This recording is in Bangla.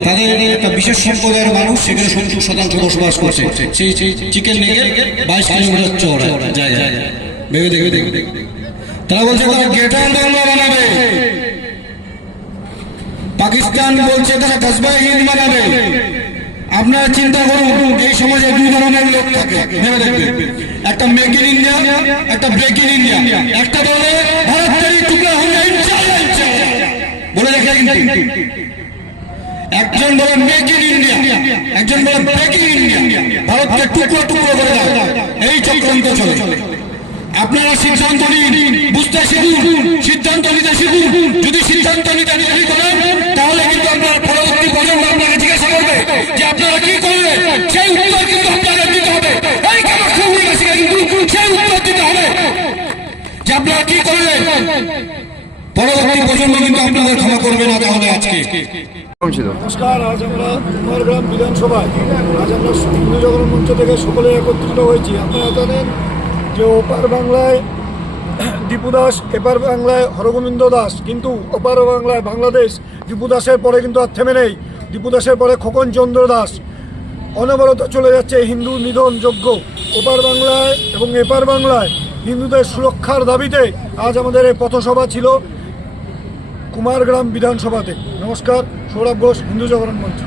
তাদের একটা বিশেষ সম্প্রদায়ের মানুষ সেখানে 70% বসবাস করছে। সেই চিকেন নেগের 22 কিলোমিটার চওড়া জায়গা। ভেবে দেখবে তারা বলছে তারা গ্রেটার বাংলা বানাবে, পাকিস্তান বলছে তারা কসবায় হিন্দ বানাবে। আপনারা চিন্তা করুন, এই সমাজে দুই ধরনের লোক থাকে। ভেবে দেখবে, একটা মেক ইন ইন্ডিয়া, একটা ব্রেক ইন ইন্ডিয়া। একটা বলে ভারতের টুকরা হবে ইনশাআল্লাহ ইনশাআল্লাহ বলে দেখে, কিন্তু একজন বলে মেক ইন ইন্ডিয়া, একজন বলে ব্রেক ইন ইন্ডিয়া। ভারতকে টুকরো টুকরো করে দাও, এই চক্রান্ত চলে। আপনারা সিদ্ধান্ত নিন, বুঝতে শিখুন, সিদ্ধান্ত নিতে শিখুন। যদি সিদ্ধান্ত নিতে দেরি করেন তাহলে কিন্তু আপনার পরবর্তী প্রজন্ম আপনাকে জিজ্ঞাসা করবে যে আপনারা কি করলেন, সেই উত্তর কিন্তু আপনাদের দিতে হবে। এই কামাখ্যা উড়িয়ে কিন্তু সেই উত্তর দিতে হবে যে আপনারা কি করলেন। পরবর্তী প্রজন্ম কিন্তু আপনাদের ক্ষমা করবে না। তাহলে আজকে নমস্কার। আজ আমরা কুমারগ্রাম বিধানসভায় আমরা হিন্দু জাগরণ মঞ্চ থেকে সকলে একত্রিত হয়েছি। আপনারা জানেন যে ওপার বাংলায় দীপু দাস, এপার বাংলায় হরগোবিন্দ দাস, কিন্তু ওপার বাংলায় বাংলাদেশ দীপু দাসের পরে কিন্তু আর থেমে নেই। দীপু দাসের পরে খোকন চন্দ্র দাস অনবরত চলে যাচ্ছে হিন্দু নিধন যজ্ঞ। ওপার বাংলায় এবং এপার বাংলায় হিন্দুদের সুরক্ষার দাবিতে আজ আমাদের এই পথসভা ছিল কুমারগ্রাম বিধানসভাতে। নমস্কার, সৌরভ ঘোষ, হিন্দু জাগরণ মঞ্চ।